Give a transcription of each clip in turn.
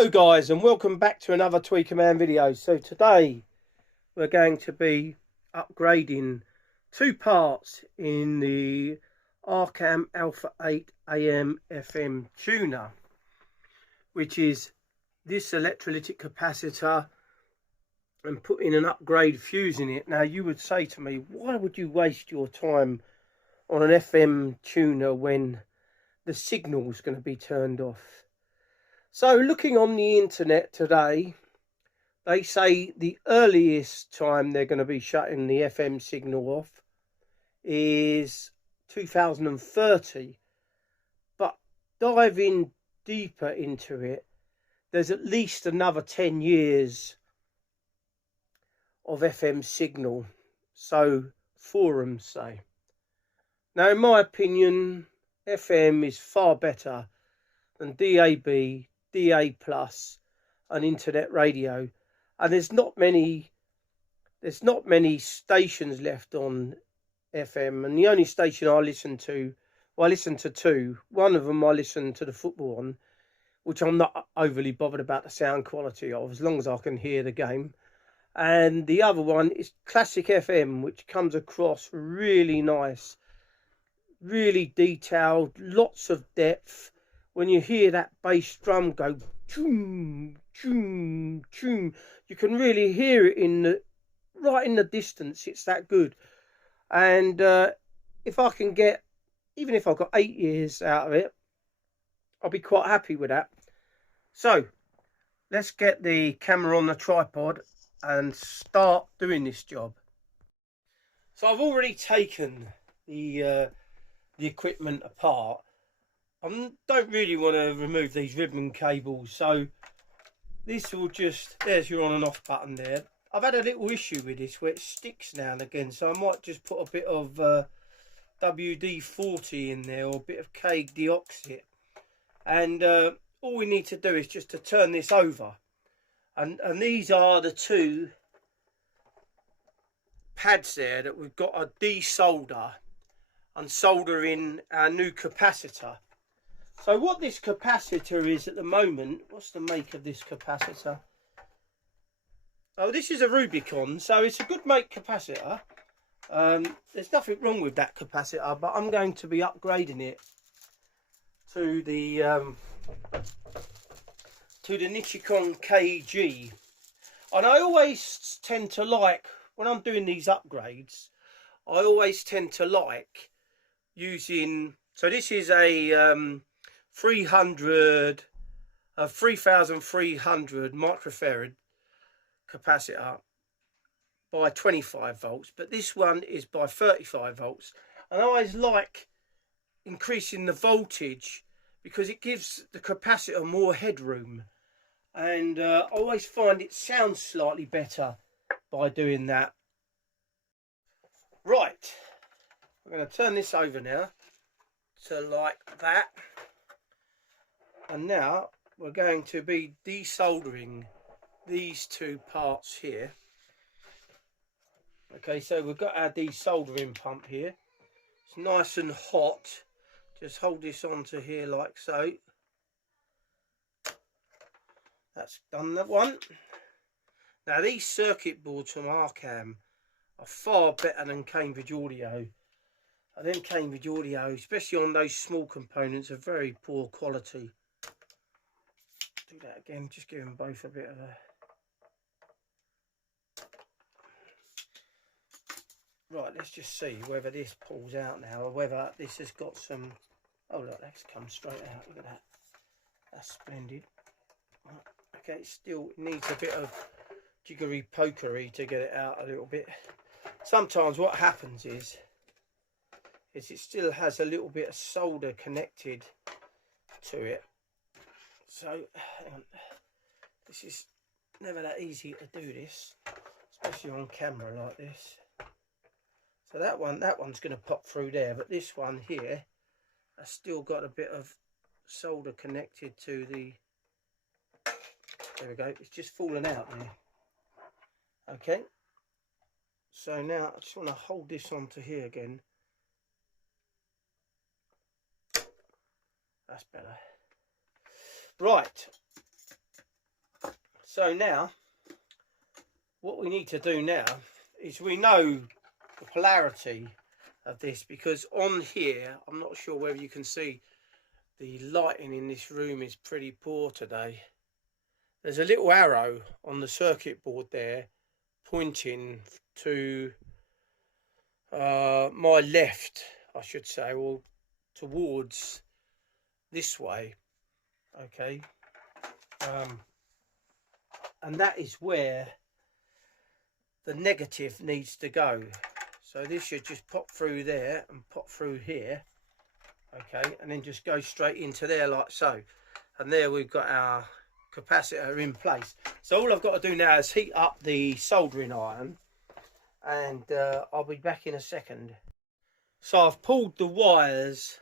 Hello guys, and welcome back to another Tweaker Man video. So today we're going to be upgrading two parts in the Arcam Alpha 8 AM FM tuner, which is this electrolytic capacitor, and putting an upgrade fuse in it. Now you would say to me, why would you waste your time on an FM tuner when the signal's going to be turned off? So looking on the internet today, they say the earliest time they're going to be shutting the FM signal off is 2030. But diving deeper into it, there's at least another 10 years of FM signal, so forums say. Now in my opinion, FM is far better than DAB, DA+, and internet radio, and there's not many stations left on FM. And the only station I listen to, well, I listen to two. One of them I listen to the football on, which I'm not overly bothered about the sound quality of, as long as I can hear the game. And the other one is Classic FM, which comes across really nice, really detailed, lots of depth. When you hear that bass drum go choom, choom, choom, you can really hear it right in the distance. It's that good. And if I can get, even if I've got 8 years out of it, I'll be quite happy with that. So let's get the camera on the tripod and start doing this job. So I've already taken the equipment apart. I don't really want to remove these ribbon cables, so this will just, there's your on and off button there. I've had a little issue with this where it sticks now and again, so I might just put a bit of WD-40 in there, or a bit of K deoxit, and all we need to do is just to turn this over, and these are the two pads there that we've got to desolder and solder in our new capacitor. So what this capacitor is at the moment, what's the make of this capacitor? Oh, this is a Rubicon, so it's a good make capacitor. There's nothing wrong with that capacitor, but I'm going to be upgrading it to the Nichicon KA. And I always tend to like, when I'm doing these upgrades, I always tend to like using, so this is a 3300 microfarad capacitor by 25 volts, but this one is by 35 volts. And I always like increasing the voltage because it gives the capacitor more headroom, and I always find it sounds slightly better by doing that. Right, we're going to turn this over now to like that. And now we're going to be desoldering these two parts here. Okay, so we've got our desoldering pump here. It's nice and hot. Just hold this onto here like so. That's done that one. Now these circuit boards from Arcam are far better than Cambridge Audio. And then Cambridge Audio, especially on those small components, are very poor quality. Do that again, just give them both a bit of a... Right, let's just see whether this pulls out now, or whether this has got some... Oh look, that's come straight out, look at that. That's splendid. Okay, it still needs a bit of jiggery pokery to get it out a little bit. Sometimes what happens is it still has a little bit of solder connected to it. So, hang on. This is never that easy to do this, especially on camera like this. So that one's going to pop through there, but this one here has still got a bit of solder connected to the... There we go. It's just fallen out there. Okay. So now I just want to hold this onto here again. That's better. Right. So now, what we need to do now is, we know the polarity of this, because on here, I'm not sure whether you can see, the lighting in this room is pretty poor today. There's a little arrow on the circuit board there pointing to my left, I should say, or towards this way. Okay, and that is where the negative needs to go. So this should just pop through there and pop through here. Okay, and then just go straight into there like so. And there we've got our capacitor in place. So all I've got to do now is heat up the soldering iron, and I'll be back in a second. So I've pulled the wires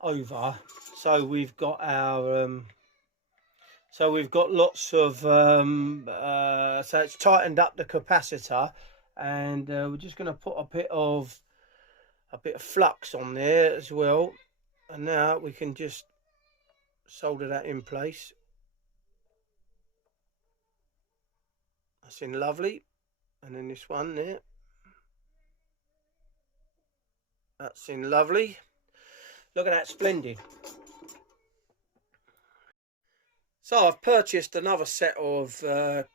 over, so we've got our lots of so it's tightened up the capacitor, and we're just going to put a bit of flux on there as well, and now we can just solder that in place. That's in lovely. And then this one there, that's in lovely. Look at that, splendid. So I've purchased another set of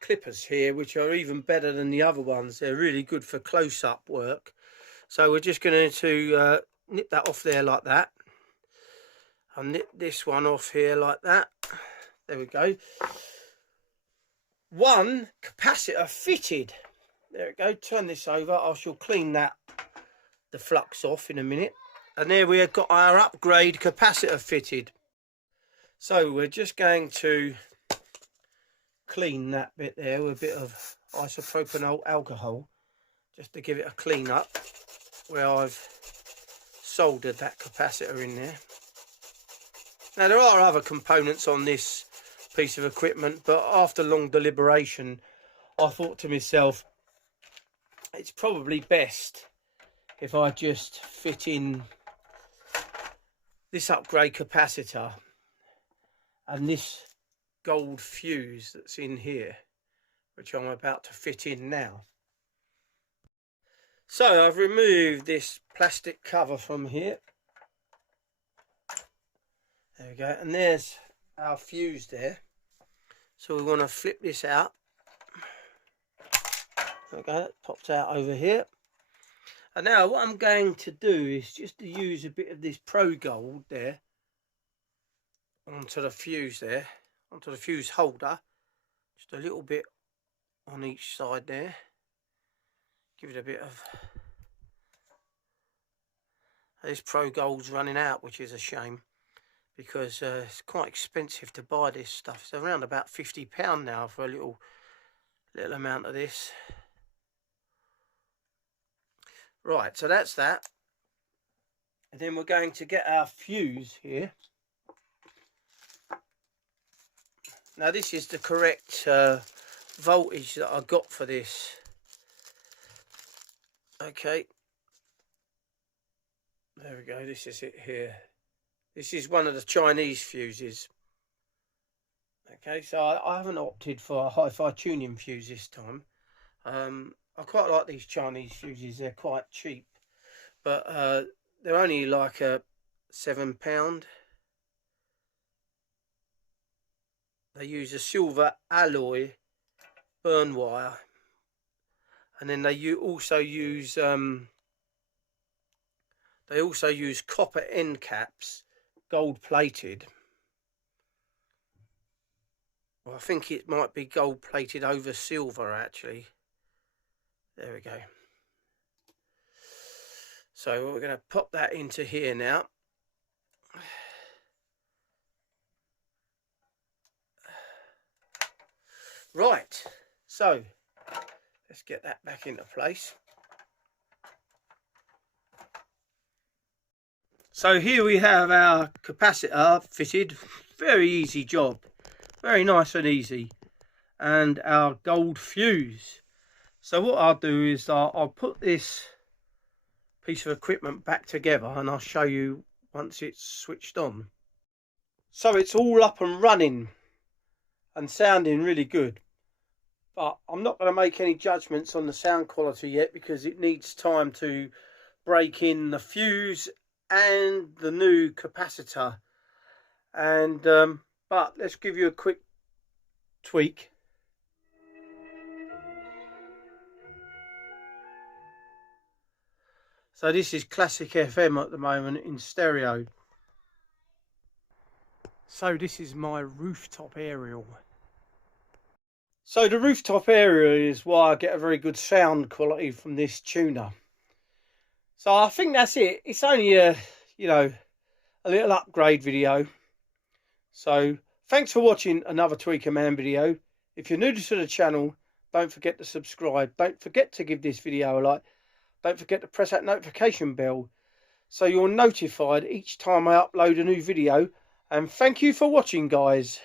clippers here, which are even better than the other ones. They're really good for close-up work. So we're just going to nip that off there like that. I'll nip this one off here like that. There we go. One capacitor fitted. There we go. Turn this over. I shall clean the flux off in a minute. And there we have got our upgrade capacitor fitted. So we're just going to clean that bit there with a bit of isopropyl alcohol, just to give it a clean up where I've soldered that capacitor in there. Now there are other components on this piece of equipment, but after long deliberation I thought to myself, it's probably best if I just fit in this upgrade capacitor and this gold fuse that's in here, which I'm about to fit in now. So I've removed this plastic cover from here. There we go, and there's our fuse there. So we want to flip this out. There we go, it pops out over here. And now what I'm going to do is just to use a bit of this Pro Gold there onto the fuse there, onto the fuse holder, just a little bit on each side there. Give it a bit of, this Pro Gold's running out, which is a shame, because it's quite expensive to buy this stuff. It's around about £50 now for a little amount of this. Right, so that's that. And then we're going to get our fuse here. Now this is the correct voltage that I got for this. Okay. There we go, this is it here. This is one of the Chinese fuses. Okay, so I haven't opted for a hi-fi tuning fuse this time. I quite like these Chinese fuses, they're quite cheap. But they're only like £7. They use a silver alloy burn wire. And then they also use copper end caps, gold plated. Well, I think it might be gold plated over silver actually. There we go. So we're going to pop that into here now. Right, so let's get that back into place. So here we have our capacitor fitted. Very easy job, very nice and easy. And our gold fuse. So what I'll do is I'll put this piece of equipment back together and I'll show you once it's switched on. So it's all up and running. and sounding really good. But I'm not going to make any judgments on the sound quality yet, because it needs time to break in the fuse and the new capacitor. And but let's give you a quick tweak. So this is classic FM at the moment in stereo. So this is my rooftop aerial. So the rooftop aerial is why I get a very good sound quality from this tuner. So I think that's it. It's only a, you know, a little upgrade video. So thanks for watching another Tweaker Man video. If you're new to the channel, don't forget to subscribe. Don't forget to give this video a like. Don't forget to press that notification bell so you're notified each time I upload a new video. And thank you for watching, guys.